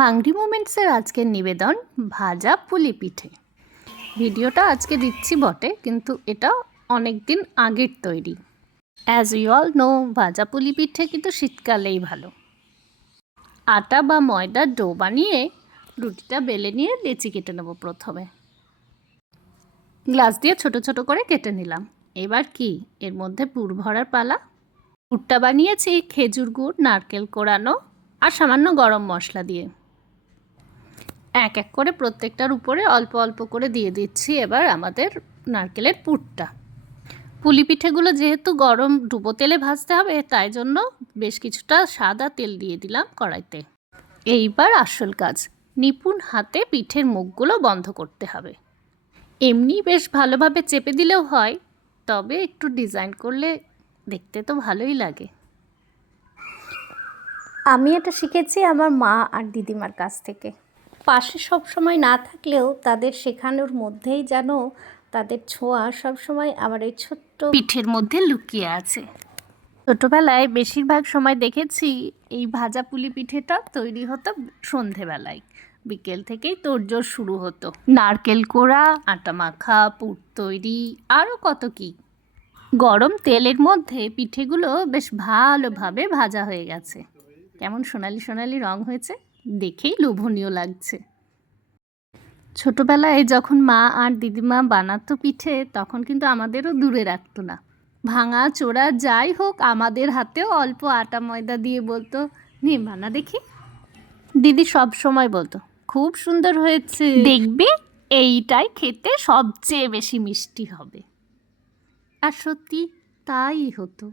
Hungry মোমেন্টসের আজকের নিবেদন ভাজা পুলি পিঠে। ভিডিওটা আজকে দিচ্ছি বটে, কিন্তু এটা অনেক দিন আগের তৈরি। অ্যাজ ইউ অল নো, ভাজা পুলি পিঠে কিন্তু শীতকালেই ভালো। আটা বা ময়দার ডো বানিয়ে রুটিটা বেলে নিয়ে লেচি কেটে নেব। প্রথমে গ্লাস দিয়ে ছোট ছোট করে কেটে নিলাম। এবার কি এর মধ্যে পুর ভরার পালা। পুরটা বানিয়েছি খেজুর গুড়, নারকেল কোড়ানো আর সামান্য গরম মশলা দিয়ে। এক এক করে প্রত্যেকটার উপরে অল্প অল্প করে দিয়ে দিচ্ছি এবার আমাদের নারকেলের পুরটা। পুলি পিঠেগুলো যেহেতু গরম ডুবো তেলে ভাজতে হবে, তাই জন্য বেশ কিছুটা সাদা তেল দিয়ে দিলাম কড়াইতে। এইবার আসল কাজ, নিপুণ হাতে পিঠের মুখগুলো বন্ধ করতে হবে। এমনি বেশ ভালোভাবে চেপে দিলেও হয়, তবে একটু ডিজাইন করলে দেখতে তো ভালোই লাগে। আমি এটা শিখেছি আমার মা আর দিদিমার কাছ থেকে। পাশে সব সময় না থাকলেও তাদের শেখানোর মধ্যেই যেন তাদের ছোঁয়া সবসময় আমার এই ছোট্ট পিঠের মধ্যে লুকিয়ে আছে। ছোটোবেলায় বেশিরভাগ সময় দেখেছি এই ভাজা পুলি পিঠেটা তৈরি হতো সন্ধেবেলায়। বিকেল থেকেই তোড়জোড় শুরু হতো। নারকেল কোড়া, আটা মাখা, পুর তৈরি, আরও কত কী। গরম তেলের মধ্যে পিঠেগুলো বেশ ভালোভাবে ভাজা হয়ে গেছে। কেমন সোনালি সোনালি রং হয়েছে, দেখেই লোভনীয় লাগছে। ছোটোবেলায় যখন মা আর দিদিমা বানাতো পিঠে, তখন কিন্তু আমাদেরও দূরে রাখতো না। ভাঙা চোরা যাই হোক, আমাদের হাতেও অল্প আটা ময়দা দিয়ে বলতো, নে বানা দেখি। দিদি সব সময় বলতো, খুব সুন্দর হয়েছে, দেখবি এইটাই খেতে সবচেয়ে বেশি মিষ্টি হবে। আর সত্যি তাই হতো।